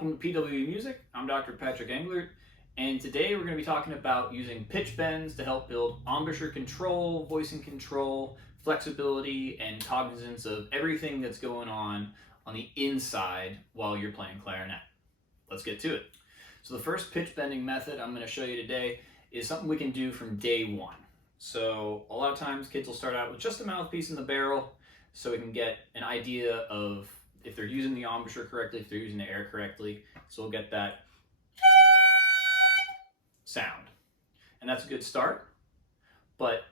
Welcome to PW Music. I'm Dr. Patrick Englert, and today we're going to be talking about using pitch bends to help build embouchure control, voicing control, flexibility, and cognizance of everything that's going on the inside while you're playing clarinet. Let's get to it. So the first pitch bending method I'm going to show you today is something we can do from day one. So a lot of times kids will start out with just a mouthpiece in the barrel so we can get an idea of if they're using the embouchure correctly, if they're using the air correctly. So we'll get that sound. And that's a good start. But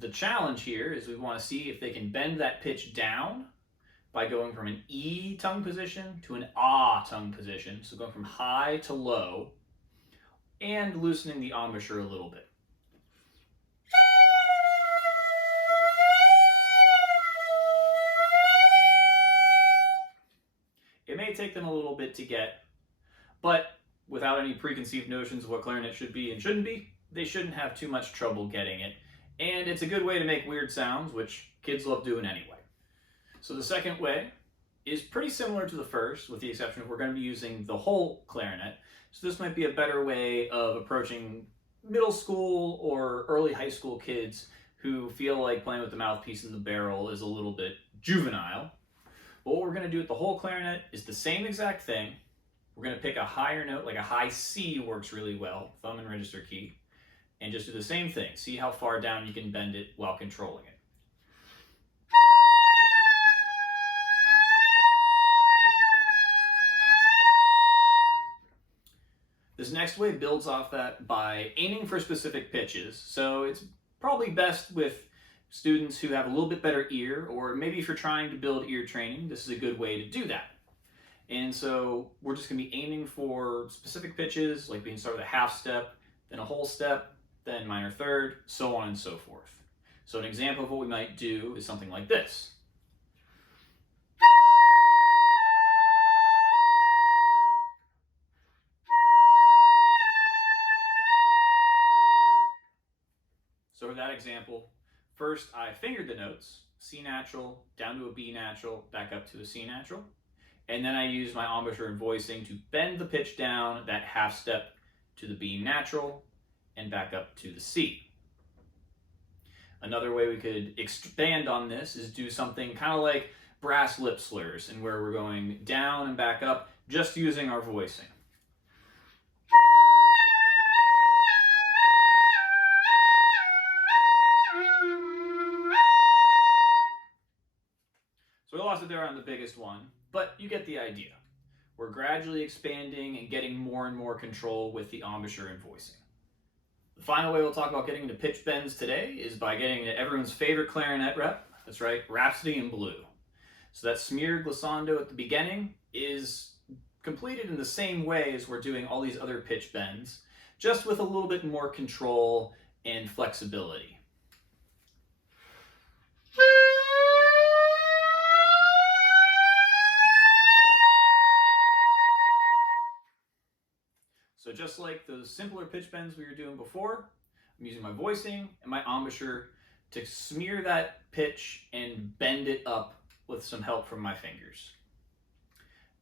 the challenge here is we want to see if they can bend that pitch down by going from an E tongue position to an Ah tongue position. So going from high to low and loosening the embouchure a little bit. It may take them a little bit to get, but without any preconceived notions of what clarinet should be and shouldn't be, they shouldn't have too much trouble getting it. And it's a good way to make weird sounds, which kids love doing anyway. So the second way is pretty similar to the first, with the exception of we're going to be using the whole clarinet. So this might be a better way of approaching middle school or early high school kids who feel like playing with the mouthpiece in the barrel is a little bit juvenile. But what we're going to do with the whole clarinet is the same exact thing. We're going to pick a higher note, like a high C works really well, thumb and register key, and just do the same thing. See how far down you can bend it while controlling it. This next way builds off that by aiming for specific pitches. So it's probably best with students who have a little bit better ear, or maybe if you're trying to build ear training, this is a good way to do that. And so we're just going to be aiming for specific pitches, like we can start with a half step, then a whole step, then minor third, so on and so forth. So an example of what we might do is something like this. So for that example, first I fingered the notes, C natural, down to a B natural, back up to a C natural. And then I use my embouchure and voicing to bend the pitch down that half step to the B natural and back up to the C. Another way we could expand on this is do something kind of like brass lip slurs, and where we're going down and back up just using our voicing. So we lost it there on the biggest one, but you get the idea. We're gradually expanding and getting more and more control with the embouchure and voicing. The final way we'll talk about getting into pitch bends today is by getting into everyone's favorite clarinet rep. That's right, Rhapsody in Blue. So that smeared glissando at the beginning is completed in the same way as we're doing all these other pitch bends, just with a little bit more control and flexibility. So just like those simpler pitch bends we were doing before, I'm using my voicing and my embouchure to smear that pitch and bend it up with some help from my fingers.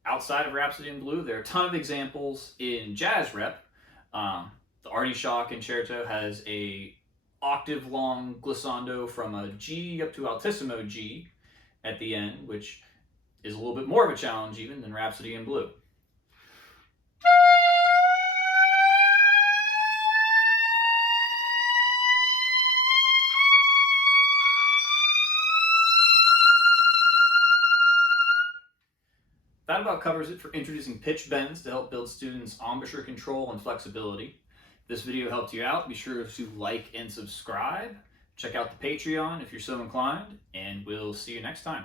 Outside of Rhapsody in Blue, there are a ton of examples in jazz rep. The Artie Shaw Concerto has a octave-long glissando from a G up to altissimo G at the end, which is a little bit more of a challenge even than Rhapsody in Blue. That about covers it for introducing pitch bends to help build students' embouchure control and flexibility. If this video helped you out, be sure to like and subscribe. Check out the Patreon if you're so inclined, and we'll see you next time.